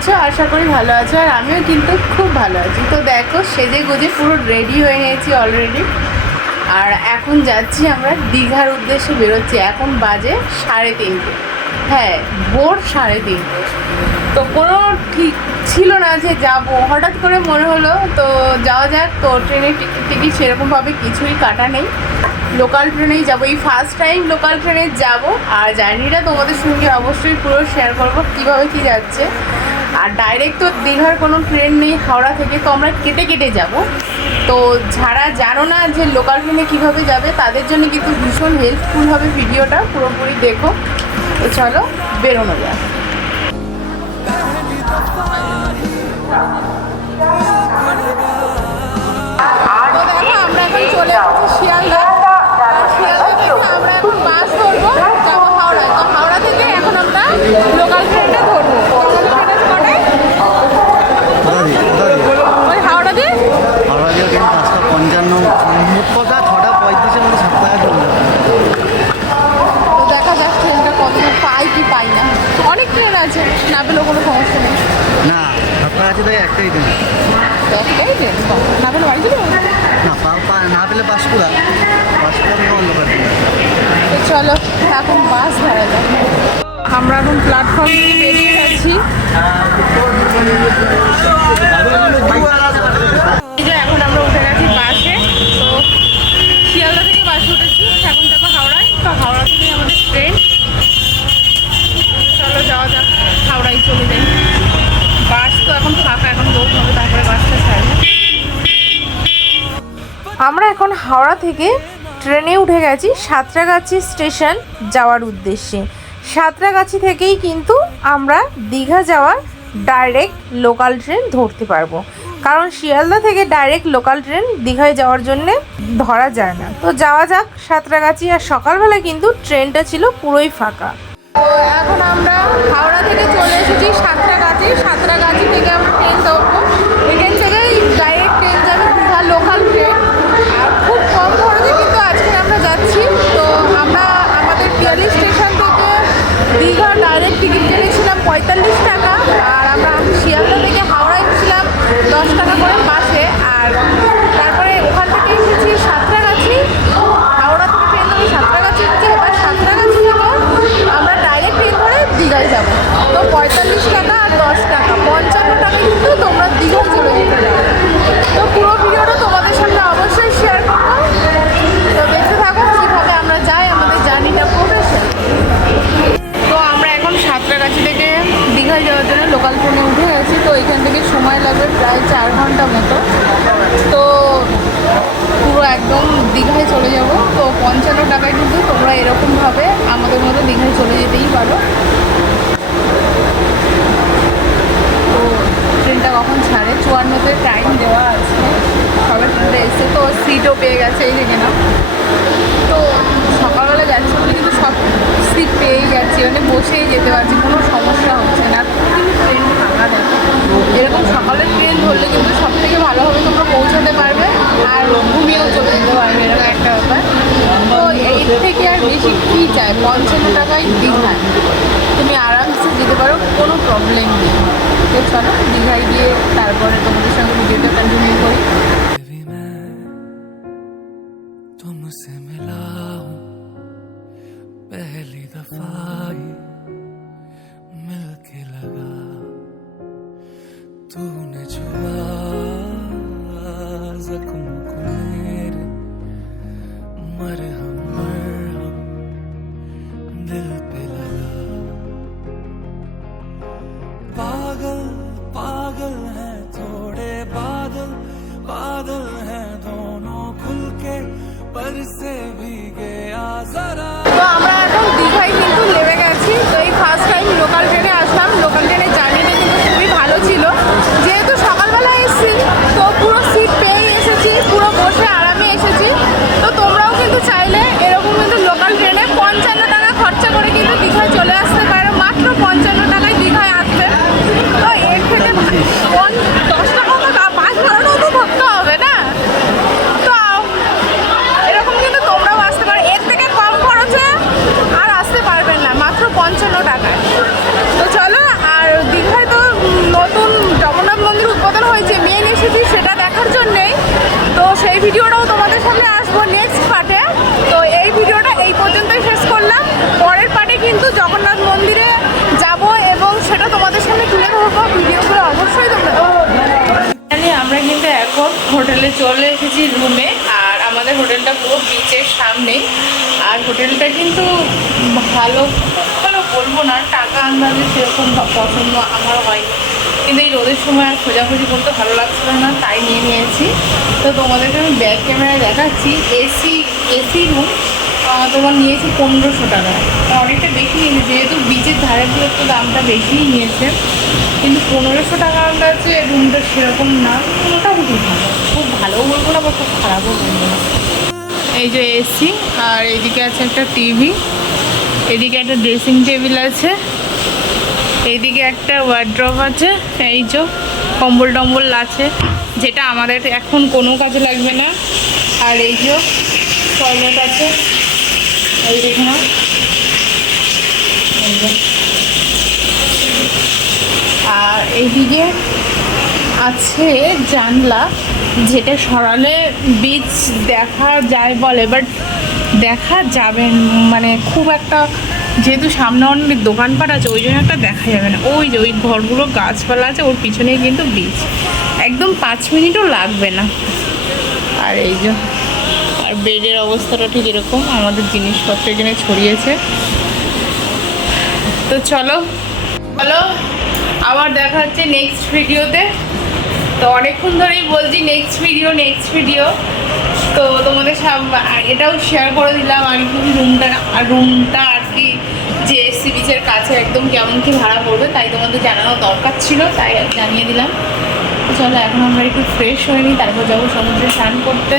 আছো? আশা করি ভালো আছো। আর আমিও কিন্তু খুব ভালো আছি। তো দেখো, সেজে গুজে পুরো রেডি হয়ে নিয়েছি অলরেডি আর এখন যাচ্ছি আমরা দীঘার উদ্দেশ্যে বেরোচ্ছি। এখন বাজে সাড়ে তিনটে। হ্যাঁ ভোর সাড়ে তিনটে। তো কোনো ঠিক ছিল না যে যাব। হঠাৎ করে মনে হলো, তো যাওয়া যাক। তো ট্রেনের টিকিট টিকিট সেরকমভাবে কিছুই কাটা নেই। লোকাল ট্রেনেই যাব। এই ফার্স্ট টাইম লোকাল ট্রেনে যাব। আর জার্নিটা তোমাদের সঙ্গে অবশ্যই পুরো শেয়ার করব। কীভাবে কী যাচ্ছে। আর ডাইরেক্ট তো দীঘার কোনো ট্রেন নেই, হাওড়া থেকে, তো আমরা কেটে কেটে যাব। তো যারা জানো না যে লোকাল ট্রেনে কীভাবে যাবে, তাদের জন্য কিন্তু ভীষণ হেল্পফুল হবে ভিডিওটা, পুরোপুরি দেখো। তো চলো, বেরোনো যাক। না পেলেও কোনো সমস্যা নেই। না আপনার কাছে তাই একটাই দিন একটাই দিন না পেলে বাড়ি চলে না না পেলে পাঁশকুড়া পাঁশকুড়া কাছে তো চলো এখন বাস ধরা যাক। আমরা এখন প্ল্যাটফর্ম বেরিয়ে গেছি এই যে এখন আমরা উঠে গেছি বাসে তো শিয়ালদা থেকে বাসে উঠেছি এখন যাব হাওড়ায় তো হাওড়া থেকে আমাদের ট্রেন চলো যাওয়া যাক হাওড়ায় চলে যাই বাস তো এখন ফাঁকা এখন লোক হবে তারপরে বাসটা ছাড়বে আমরা এখন হাওড়া থেকে ট্রেনে উঠে গেছি সাঁতরাগাছি স্টেশন যাওয়ার উদ্দেশ্যে। সাঁতরাগাছি থেকেই কিন্তু আমরা দীঘা যাওয়ার ডাইরেক্ট লোকাল ট্রেন ধরতে পারব। কারণ শিয়ালদা থেকে ডাইরেক্ট লোকাল ট্রেন দীঘায় যাওয়ার জন্যে ধরা যায় না। তো যাওয়া যাক সাঁতরাগাছি, আর সকালবেলা কিন্তু ট্রেনটা ছিল পুরোই ফাঁকা। এখন আমরা হাওড়া থেকে চলে এসেছি সাঁতরাগাছি। সাঁতরাগাছি থেকে দীঘায় যাব। তো পঁয়তাল্লিশ টাকা আর দশ টাকা পঞ্চান্ন টাকা কিন্তু তোমরা দীঘায় চলে যেতে তো পুরো ভিডিওটা তোমাদের সামনে অবশ্যই শেয়ার করব। তো দেখতে থাকো, কীভাবে আমরা যাই, আমাদের জার্নিটা প্রফেশন তো আমরা এখন সাঁতরাগাছি থেকে দীঘায় যাওয়ার জন্য লোকাল ট্রেনে উঠে গেছি। তো এখান থেকে সময় লাগবে প্রায় চার ঘণ্টা মতো। তো পুরো একদম দীঘায় চলে যাব। তো পঞ্চান্ন টাকায় কিন্তু তোমরা এরকমভাবে আমাদের মতো দীঘায় চলে যেতেই পারো তো ট্রেনটা কখন ছাড়ে চুয়ান্নতে টাইম দেওয়া আছে সবে ট্রেনটা এসে তো সিটও পেয়ে গেছে, এই দেখে না তো সকালবেলা যাচ্ছি বলে কিন্তু সব সিট পেয়েই যাচ্ছি মানে বসেই যেতে পারছি, কোনো সমস্যা হচ্ছে না। কিন্তু ট্রেন ফাঁকা দেখো এরকম সকালের ট্রেন ধরলে কিন্তু সব থেকে ভালোভাবে তোমরা পৌঁছাতে পারবে আর ঘুমিয়েও চলে যেতে পারবে, এরকম একটা ব্যাপার। তো এর থেকে আর বেশি কী চাই? পঞ্চান্ন টাকায় দীঘায় তুমি আরামসে যেতে পারো, কোনো প্রবলেম নেই। তো চলো, দীঘায় গিয়ে তারপরে তোমাদের সঙ্গে ভিডিওটা কন্টিনিউ করি। willkommen. সামনে ভিডিওগুলো অবশ্যই তোমরা। আমরা কিন্তু এখন হোটেলে চলে এসেছি রুমে, আর আমাদের হোটেলটা পুরো বিচের সামনে। আর হোটেলটা কিন্তু ভালো ভালো বলব না, টাকা আন্দাজে সেরকম পছন্দ আমার হয়নি। কিন্তু এই রোদের সময় আর খোঁজাখুঁজি করতে ভালো লাগছিল না, তাই নিয়ে নিয়েছি। তো তোমাদেরকে আমি ব্যাক ক্যামেরায় দেখাচ্ছি, এসি এসি রুম তোমার নিয়েছি পনেরোশো টাকা অনেকটা বেশি নিয়েছে, যেহেতু ধারে একটু দামটা বেশিই নিয়েছে। কিন্তু পনেরোশো টাকা আন্দাজে রুমটা সেরকম না, মোটামুটি ভালো। খুব ভালোও বলব না বা খুব খারাপও বলব না। এই যে এসি আর এইদিকে আছে একটা টিভি এদিকে একটা ড্রেসিং টেবিল আছে, এইদিকে একটা ওয়ার্ড্রপ আছে, এই যে কম্বল টম্বল আছে, যেটা আমাদের এখন কোনো কাজে লাগবে না। আর এই যে টয়লেট আছে, এই দেখে না এই যে। আর এইদিকে আছে জানলা যেটা সরালে বীজ দেখা যায় বলে বাট দেখা যাবে মানে খুব একটা যেহেতু সামনে অনেক দোকানপাট আছে, ওই জন্য একটা দেখা যাবে না। ওই যে ওই ঘরগুলো গাছপালা আছে, ওর পিছনেই কিন্তু বীজ একদম পাঁচ মিনিটও লাগবে না। আর এই যে, আর বেডের অবস্থাটা ঠিক এরকম, আমাদের জিনিসপত্র এখানে ছড়িয়েছে। তো চলো চলো আবার দেখা হচ্ছে নেক্সট ভিডিওতে তো অনেকক্ষণ ধরেই বলছি নেক্সট ভিডিও নেক্সট ভিডিও তো তোমাদের সব এটাও শেয়ার করে দিলাম, আর কি রুমটা রুমটা আর কি যে সি বিচের কাছে একদম কেমন কি ভাড়া পড়বে তাই তোমাদের জানানো দরকার ছিল, তাই জানিয়ে দিলাম। চলো, এখন আমরা একটু ফ্রেশ হয়ে নিই, তারপর যাব সমুদ্রে স্নান করতে।